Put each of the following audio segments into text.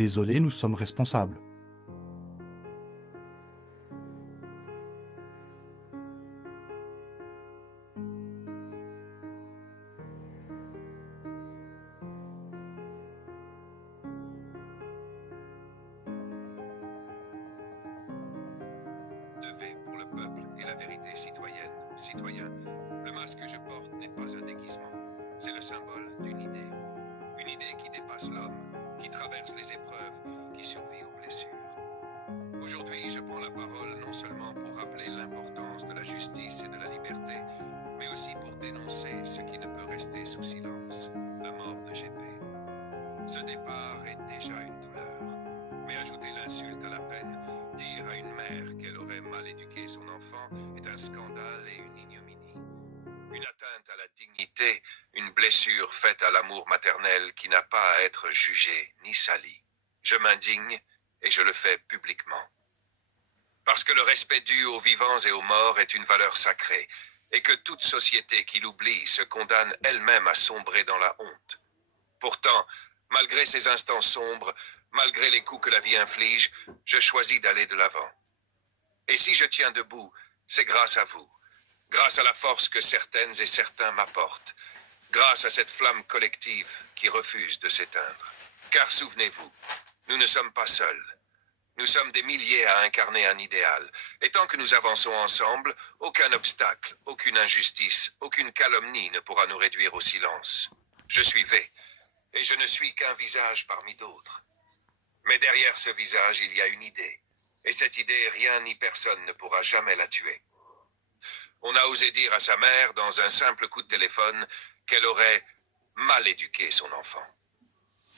désolé, nous sommes responsables. De V pour le peuple et la vérité citoyenne, citoyen. Le masque que je porte n'est pas un déguisement, c'est le symbole d'une idée. Une idée qui dépasse l'homme, qui traverse les épreuves, qui survit aux blessures. Aujourd'hui, je prends la parole non seulement pour rappeler l'importance de la justice et de la liberté, mais aussi pour dénoncer ce qui ne peut rester sous silence, la mort de GP. Ce départ est déjà une douleur, mais ajouter l'insulte à la peine, dire à une mère qu'elle aurait mal éduqué son enfant est un scandale et une ignominie. Une atteinte à la dignité, une blessure faite à l'amour maternel qui n'a pas à être jugée ni salie. Je m'indigne et je le fais publiquement. Parce que le respect dû aux vivants et aux morts est une valeur sacrée, et que toute société qui l'oublie se condamne elle-même à sombrer dans la honte. Pourtant, malgré ces instants sombres, malgré les coups que la vie inflige, je choisis d'aller de l'avant. Et si je tiens debout, c'est grâce à vous, grâce à la force que certaines et certains m'apportent, grâce à cette flamme collective qui refuse de s'éteindre. Car souvenez-vous, nous ne sommes pas seuls. Nous sommes des milliers à incarner un idéal, et tant que nous avançons ensemble, aucun obstacle, aucune injustice, aucune calomnie ne pourra nous réduire au silence. Je suis V, et je ne suis qu'un visage parmi d'autres. Mais derrière ce visage, il y a une idée, et cette idée, rien ni personne ne pourra jamais la tuer. On a osé dire à sa mère, dans un simple coup de téléphone, qu'elle aurait mal éduqué son enfant.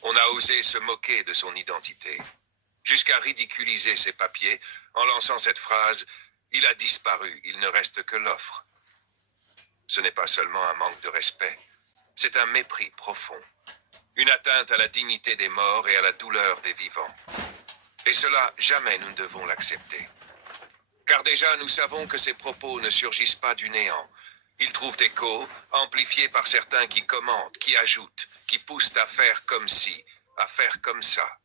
On a osé se moquer de son identité, jusqu'à ridiculiser ses papiers en lançant cette phrase « Il a disparu, il ne reste que l'offre ». Ce n'est pas seulement un manque de respect, c'est un mépris profond, une atteinte à la dignité des morts et à la douleur des vivants. Et cela, jamais nous ne devons l'accepter. Car déjà, nous savons que ces propos ne surgissent pas du néant. Ils trouvent écho, amplifiés par certains qui commentent, qui ajoutent, qui poussent à faire comme si, à faire comme ça.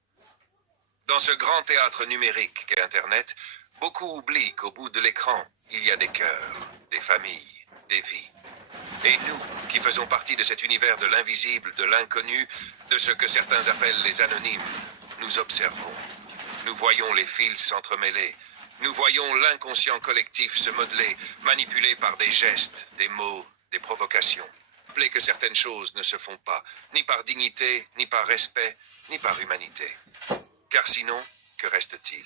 Dans ce grand théâtre numérique qu'est Internet, beaucoup oublient qu'au bout de l'écran, il y a des cœurs, des familles, des vies. Et nous, qui faisons partie de cet univers de l'invisible, de l'inconnu, de ce que certains appellent les anonymes, nous observons. Nous voyons les fils s'entremêler. Nous voyons l'inconscient collectif se modeler, manipulé par des gestes, des mots, des provocations. Rappelez que certaines choses ne se font pas, ni par dignité, ni par respect, ni par humanité. Car sinon, que reste-t-il?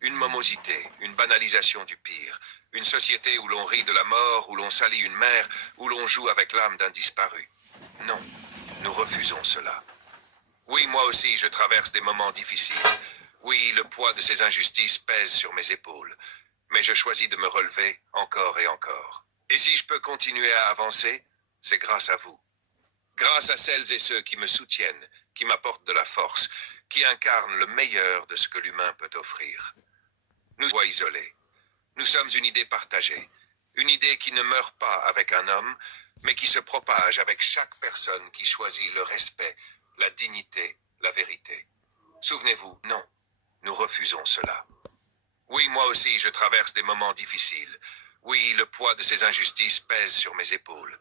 Une momosité, une banalisation du pire, une société où l'on rit de la mort, où l'on salit une mère, où l'on joue avec l'âme d'un disparu. Non, nous refusons cela. Oui, moi aussi, je traverse des moments difficiles. Oui, le poids de ces injustices pèse sur mes épaules. Mais je choisis de me relever encore et encore. Et si je peux continuer à avancer, c'est grâce à vous. Grâce à celles et ceux qui me soutiennent, qui m'apportent de la force, qui incarnent le meilleur de ce que l'humain peut offrir. Nous sommes isolés. Nous sommes une idée partagée. Une idée qui ne meurt pas avec un homme, mais qui se propage avec chaque personne qui choisit le respect, la dignité, la vérité. Souvenez-vous, non, nous refusons cela. Oui, moi aussi, je traverse des moments difficiles. Oui, le poids de ces injustices pèse sur mes épaules.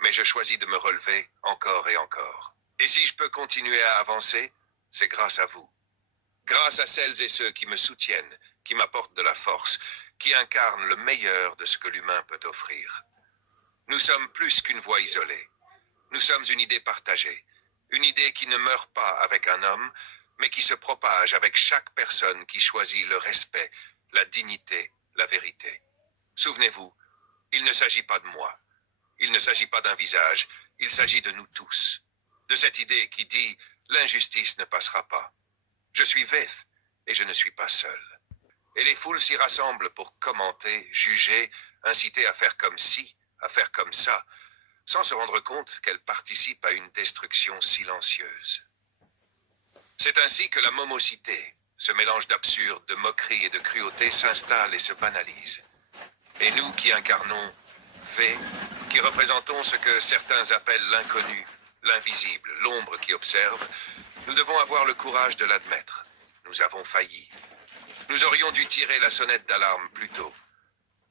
Mais je choisis de me relever encore et encore. Et si je peux continuer à avancer, c'est grâce à vous. Grâce à celles et ceux qui me soutiennent, qui m'apportent de la force, qui incarnent le meilleur de ce que l'humain peut offrir. Nous sommes plus qu'une voix isolée. Nous sommes une idée partagée. Une idée qui ne meurt pas avec un homme, mais qui se propage avec chaque personne qui choisit le respect, la dignité, la vérité. Souvenez-vous, il ne s'agit pas de moi. Il ne s'agit pas d'un visage. Il s'agit de nous tous. De cette idée qui dit « l'injustice ne passera pas ». Je suis Vef et je ne suis pas seul. Et les foules s'y rassemblent pour commenter, juger, inciter à faire comme ci, à faire comme ça, sans se rendre compte qu'elles participent à une destruction silencieuse. C'est ainsi que la momosité, ce mélange d'absurde, de moquerie et de cruauté s'installe et se banalise. Et nous qui incarnons V, qui représentons ce que certains appellent l'inconnu, l'invisible, l'ombre qui observe, nous devons avoir le courage de l'admettre. Nous avons failli. Nous aurions dû tirer la sonnette d'alarme plus tôt.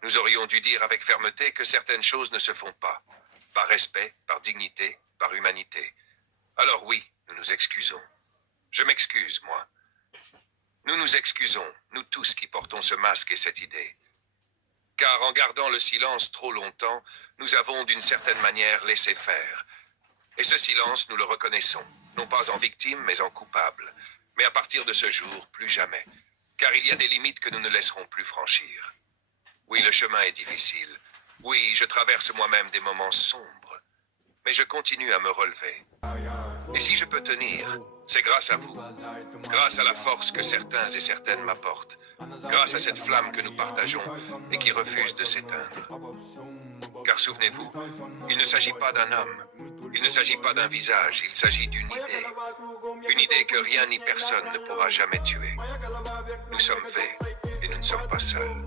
Nous aurions dû dire avec fermeté que certaines choses ne se font pas. Par respect, par dignité, par humanité. Alors oui, nous nous excusons. Je m'excuse, moi. Nous nous excusons, nous tous qui portons ce masque et cette idée. Car en gardant le silence trop longtemps, nous avons d'une certaine manière laissé faire. Et ce silence, nous le reconnaissons, non pas en victime, mais en coupable. Mais à partir de ce jour, plus jamais. Car il y a des limites que nous ne laisserons plus franchir. Oui, le chemin est difficile. Oui, je traverse moi-même des moments sombres. Mais je continue à me relever. Et si je peux tenir, c'est grâce à vous. Grâce à la force que certains et certaines m'apportent. Grâce à cette flamme que nous partageons et qui refuse de s'éteindre. Car souvenez-vous, il ne s'agit pas d'un homme. Il ne s'agit pas d'un visage, il s'agit d'une idée. Une idée que rien ni personne ne pourra jamais tuer. Nous sommes faits et nous ne sommes pas seuls.